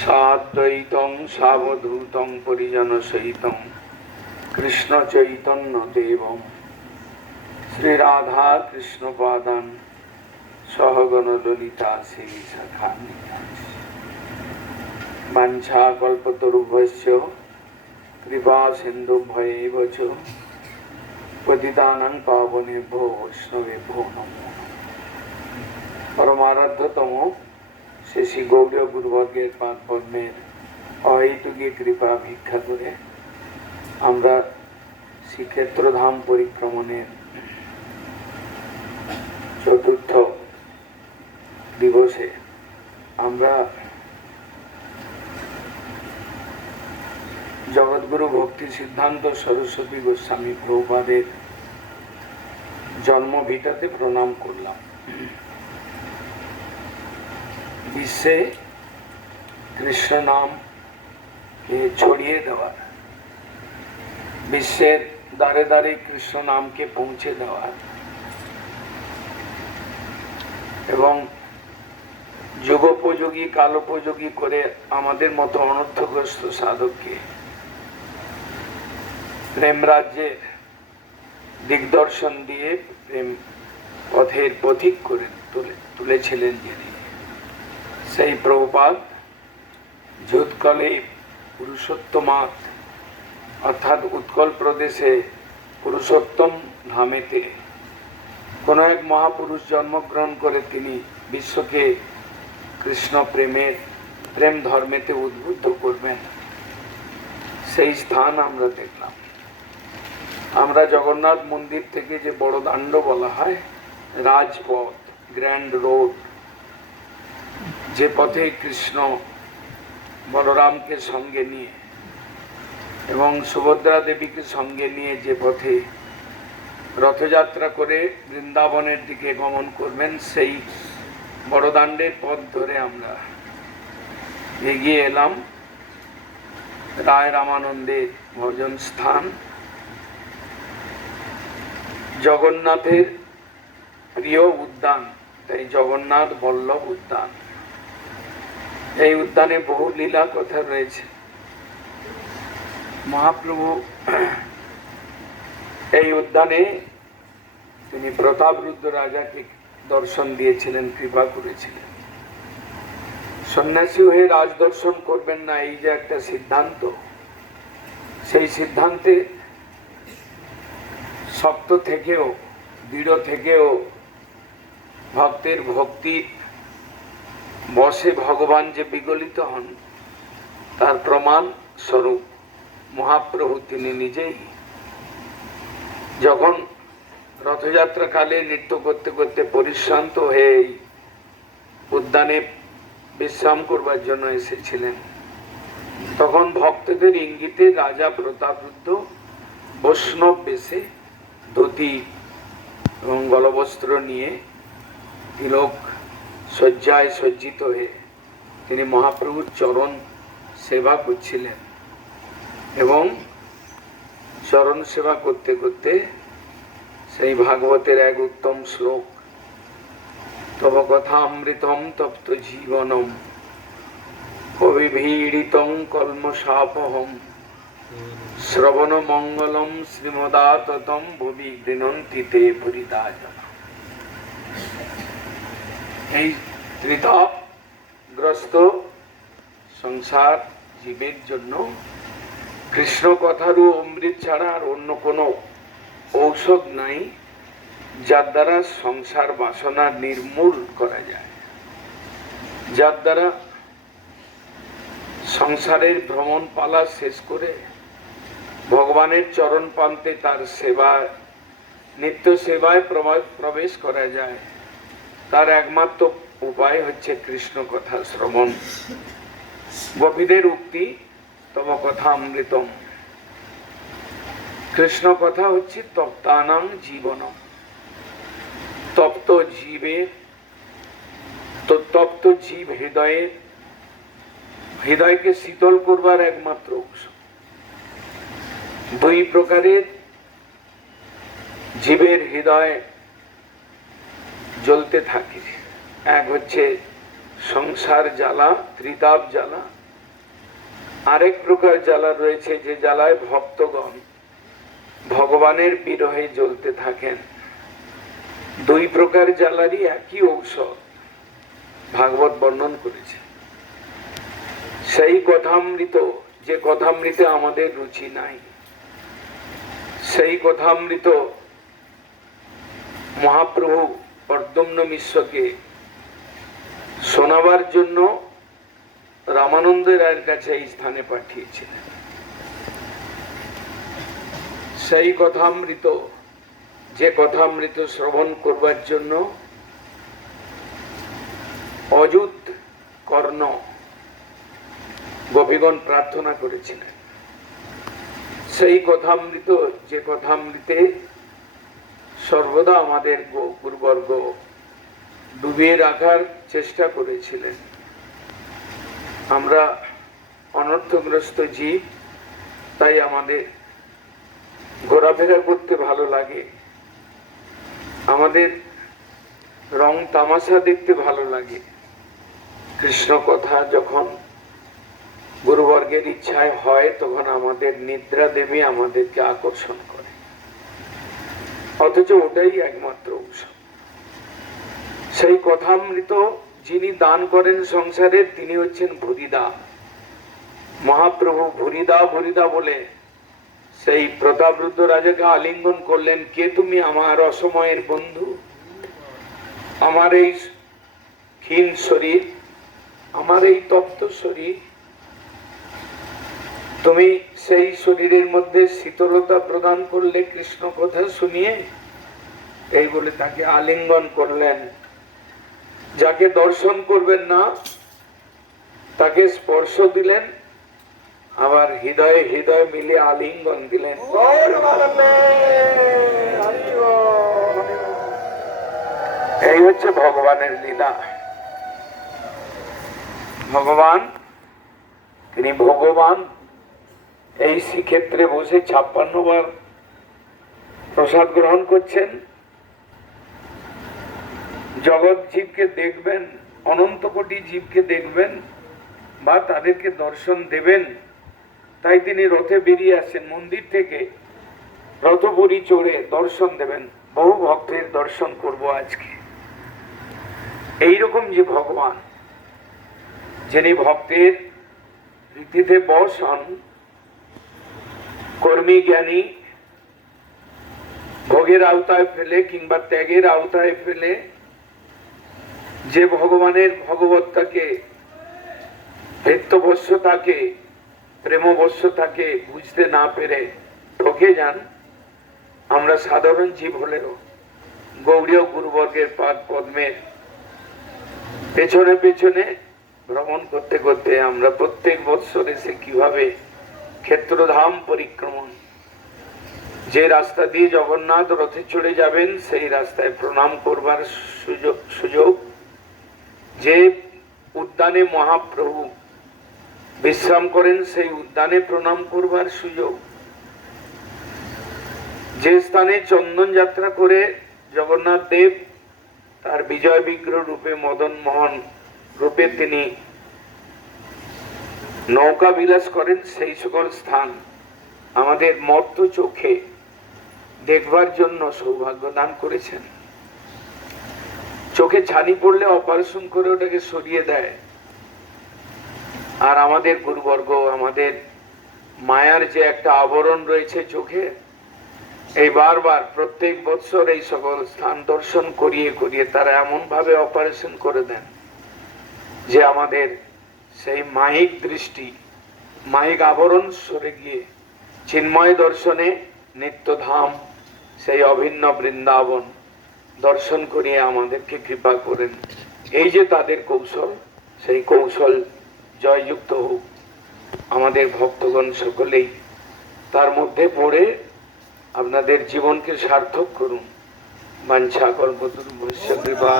সাদ্বৈতং সাবধূতং পরিজন সহিতং কৃষ্ণ চৈতন্য দেবম শ্রী রাধা কৃষ্ণ পাদান সহগণ ললিতা শ্রী সখা বাঞ্ছা কল্পতরুভ্যশ্চ, কৃপা সিন্ধু ভয়েব চ, পতিতানাং পাবনেভ্যো বৈষ্ণবেভ্যো নমঃ। পরমারাধ্যতম শ্রী শ্রী গৌরীয় গুরুবর্গের পাদ পদ্মের অহেতুকি কৃপা ভিক্ষা করে আমরা শ্রীক্ষেত্রধাম পরিক্রমণের চতুর্থ দিবসে আমরা জগৎগুরু ভক্তি সিদ্ধান্ত সরস্বতী গোস্বামী প্রভুপাদের জন্মভিটাতে প্রণাম করলাম। বিশ্বে কৃষ্ণ নাম ছড়িয়ে দেওয়ার বিশ্বের দ্বারে দ্বারে কৃষ্ণ নামকে পৌঁছে দেওয়ার এবং যুগোপযোগী, কালোপযোগী করে আমাদের মতো অনর্থগ্রস্ত সাধককে প্রেম রাজ্যের দিগদর্শন দিয়ে প্রেম পথের পথিক করে তুলে তুলেছিলেন যিনি। সেই প্রভুপাদ যুৎকলে পুরুষোত্তমাত, অর্থাৎ উৎকল প্রদেশে পুরুষোত্তম ধামেতে কোনো এক মহাপুরুষ জন্মগ্রহণ করে তিনি বিশ্বকে কৃষ্ণ প্রেমের, প্রেম ধর্মেতে উদ্বুদ্ধ করবেন। সেই স্থান আমরা দেখলাম। আমরা জগন্নাথ মন্দির থেকে যে বড় দাণ্ড বলা হয়, রাজপথ, গ্র্যান্ড রোড যে পথে কৃষ্ণ বলরামকে সঙ্গে নিয়ে এবং সুভদ্রা দেবীকে সঙ্গে নিয়ে যে পথে রথযাত্রা করে বৃন্দাবনের দিকে গমন করবেন, সেই বড়দাণ্ডের পথ ধরে আমরা এগিয়ে এলাম। রায় রামানন্দের ভজন স্থান। জগন্নাথের প্রিয় উদ্যান, তাই জগন্নাথ বল্লভ উদ্যান। এই উদ্যানে বহু লীলা কথা রয়েছে। মহাপ্রভু, এই উদ্যানে তিনি প্রতাপরুদ্র রাজাকে দর্শন দিয়েছিলেন, কৃপা করেছিলেন। সন্ন্যাসী হয়ে রাজ দর্শন করবেন না, এই যে একটা সিদ্ধান্ত। সেই সিদ্ধান্তে শক্ত থেকেও, দৃঢ় থেকেও ভক্তের ভক্তির বসে ভগবান যে বিগলিত হন, তার প্রমাণ স্বরূপ মহাপ্রভু তিনি নিজেই। যখন রথযাত্রা কালে নৃত্য করতে করতে পরিশ্রান্ত হয়ে উদ্যানে বিশ্রাম করবার জন্য এসেছিলেন, তখন ভক্তদের ইঙ্গিতে রাজা প্রতাপরুদ্ধ, বৈষ্ণব বেশে ধুতি এবং গলবস্ত্র নিয়ে তিলক শয্যায় সজ্জিত হয়ে তিনি মহাপ্রভুর চরণ সেবা করছিলেন এবং চরণ সেবা করতে করতে সেই ভাগবতের এক উত্তম শ্লোক তব কথা অমৃতম তপ্ত জীবনম অবিভীড়িতং কলমশাপহম শ্রবণ মঙ্গলম শ্রীমদাততম ভুবি গৃণন্তি তে এই ত্রিতাপগ্রস্ত সংসার, জীবের জন্য কৃষ্ণ কথারও অমৃত ছাড়া আর অন্য কোনো ঔষধ নাই, যার দ্বারা সংসার বাসনা নির্মূল করা যায়। যার দ্বারা সংসারের ভ্রমণ পালা শেষ করে ভগবানের চরণ পান্তে তার সেবা, নিত্য সেবায় প্রবা- প্রবেশ করা যায়। তার একমাত্র উপায় হচ্ছে কৃষ্ণ কথা শ্রবণ। গোপীদের উক্তি, তব কথা অমৃতম কৃষ্ণ কথা হচ্ছে তপ্তানাং জীবন তপ্ত জীবের তো তপ্ত জীব হৃদয়ের হৃদয়কে শীতল করবার একমাত্র অংশ দুই প্রকারের জীবের হৃদয় জ্বলতে থাকে। এক হচ্ছে সংসার জ্বালা, ত্রিতাপ জ্বালা। আরেক প্রকার জ্বালা রয়েছে যে জ্বালায় ভক্তগণ ভগবানের বিরহে জ্বলতে থাকেন। দুই প্রকার জ্বালারই একই ঔষধ ভাগবত বর্ণন করেছে। সেই কথামৃত, যে কথামৃতে আমাদের রুচি নাই, সেই কথামৃত মহাপ্রভু পর্দম্ন মিশ্রকে শোনাবার জন্য রামানন্দ রায়ের কাছে এই স্থানে পাঠিয়েছিলেন। সেই কথামৃত, যে কথামৃত শ্রবণ করবার জন্য অযুত কর্ণ গোপীগণ প্রার্থনা করেছিলেন। সেই কথামৃত, যে কথামৃতে সর্বদা আমাদের গুরুবর্গ ডুবিয়ে রাখার চেষ্টা করেছিলেন। আমরা অনর্থগ্রস্ত জীব, তাই আমাদের ঘোরাফেরা করতে ভালো লাগে। আমাদের রং তামাশা দেখতে ভালো লাগে। কৃষ্ণ কথা যখন গুরুবর্গের ইচ্ছায় হয়, তখন আমাদের নিদ্রা দেবী আমাদেরকে আকর্ষণ করে অথচ ওটাই একমাত্র সেই কথামৃত যিনি দান করেন সংসারে, তিনি হচ্ছেন ভুরিদা। মহাপ্রভু ভুরিদা ভুরিদা বলে সেই প্রতাপরুদ্ধ রাজাকে আলিঙ্গন করলেন, কে তুমি আমার অসময়ের বন্ধু? আমার এই ক্ষীণ শরীর, আমার এই তপ্ত শরীর তুমি সেই শরীরের মধ্যে শীতলতা প্রদান করলে কৃষ্ণ কথা শুনিয়ে এই বলে তাকে আলিঙ্গন করলেন। যাকে দর্শন করবেন না তাকে স্পর্শ দিলেন আবার হৃদয়ে হৃদয় মিলে আলিঙ্গন দিলেন। এই হচ্ছে ভগবানের লীলা। ভগবান তিনি ভগবান। এই শ্রীক্ষেত্রে বসে ছাপ্পান্ন বার প্রসাদ গ্রহণ করছেন। জগৎ জীবকে দেখবেন, অনন্ত কোটি জীবকে দেখবেন বা তাদেরকে দর্শন দেবেন। তাই তিনি রথে বেরিয়ে আসেন মন্দির থেকে। রথপুরি চড়ে দর্শন দেবেন, বহু ভক্তের দর্শন করব আজকে। এইরকম যে ভগবান, যিনি ভক্তের রীতিতে বস হন কর্মী জ্ঞানী, ভোগের আওতায় ফেলে কিংবা ত্যাগের আওতায় ফেলে যে ভগবানের ভগবত্তাকে ভৃত্যবশ্যতাকে প্রেমবশ্যতাকে বুঝতে না পেরে ঠকে যান, আমরা সাধারণ জীব হলেও গৌরীয় গুরুবর্গের পাদ পদ্মের পেছনে পেছনে ভ্রমণ করতে করতে আমরা প্রত্যেক বৎসর এসে কীভাবে ক্ষেত্রধাম পরিক্রমণ। যে রাস্তা দিয়ে জগন্নাথ রথে চড়ে যাবেন, সেই রাস্তায় প্রণাম করবার সুযোগ সুযোগ। যে উদ্যানে মহাপ্রভু বিশ্রাম করেন, সেই উদ্যানে প্রণাম করবার সুযোগ। যে স্থানে চন্দন যাত্রা করে জগন্নাথ দেব, তার বিজয় বিগ্রহ রূপে মদন মোহন রূপে তিনি নৌকা বিলাস করেন সেই সকল স্থান। আমাদের মর্ত চোখে দেখবার জন্য সৌভাগ্য দান করেছেন। চোখে ছানি পড়লে অপারেশন করে ওটাকে সরিয়ে দেয়। আর আমাদের গুরুবর্গ, আমাদের মায়ার যে একটা আবরণ রয়েছে চোখে, এই বারবার প্রত্যেক বছর এই সকল স্থান দর্শন করিয়ে করিয়ে তারা এমন ভাবে অপারেশন করে দেন যে আমাদের সেই মাহিক দৃষ্টি, মাহিক আবরণ সরে গিয়ে চিন্ময় দর্শনে নিত্যধাম, সেই অভিন্ন বৃন্দাবন দর্শন করিয়ে আমাদেরকে কৃপা করেন। এই যে তাদের কৌশল, সেই কৌশল জয়যুক্ত হোক আমাদের ভক্তগণ সকলেই। তার মধ্যে পড়ে আপনাদের জীবনকে সার্থক করুন। বাঞ্ছা কল্পতরু ভস্য কৃপা